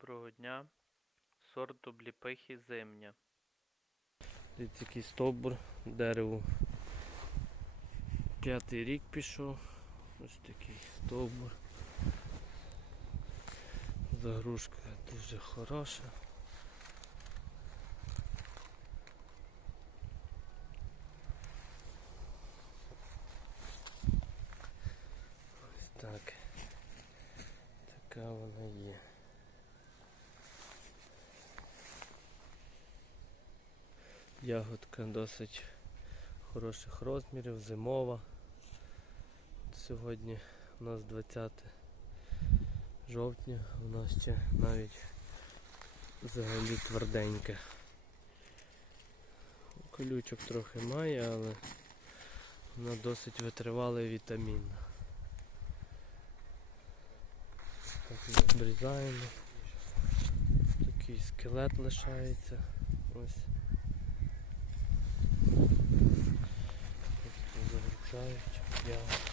Доброго дня. Сорт обліпихи зимня. Дивіться, який стовбур, дереву. П'ятий рік пішов. Ось такий стовбур. Загрузка дуже хороша. Ось так. Така вона є. Ягодка досить хороших розмірів, зимова. Сьогодні у нас 20 жовтня, у нас ще навіть взагалі тверденьке. Колючок трохи має, але вона досить витривала і вітамінна. Так ми обрізаємо. Такий скелет лишається. Ось. Загружають ягод.